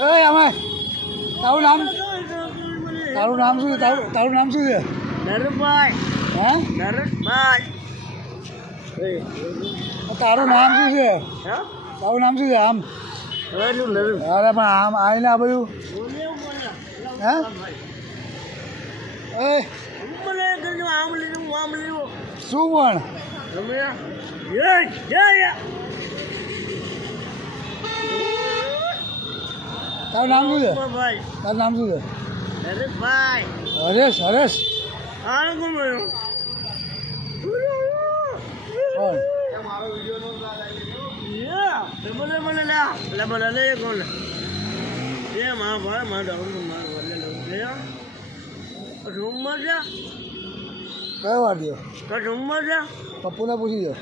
એ અમે તારું નામ શું છે? તારું નામ શું છે? નરભાઈ. હે નરભાઈ. તારું નામ શું છે? હા? તારું નામ શું છે? આમ નર. અરે પણ આમ આવીને આ બધું હે એ આમ લીધું. શું પણ તારું નામ શું છે? તારું નામ શું છે? નરભાઈ. હરેશ હરેશ આ કોણ કોણ? રૂમમાં છે. કયો વાગ્યો? રૂમમાં છે. પપ્પુને પૂછી દો.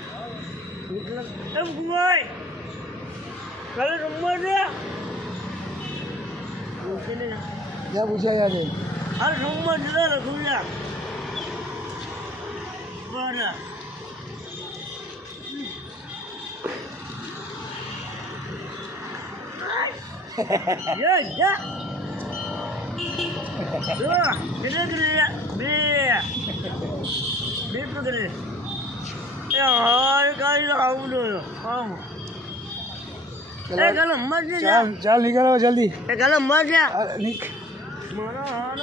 એમ કુવાય કાલે રૂમમાં છે. જ્યાં પૂછ્યા યાદ આ રૂમમાં છે લખું છે. બરાબર. ચાલ નીકળો જલ્દી. ગલમ મજા. નીક મારા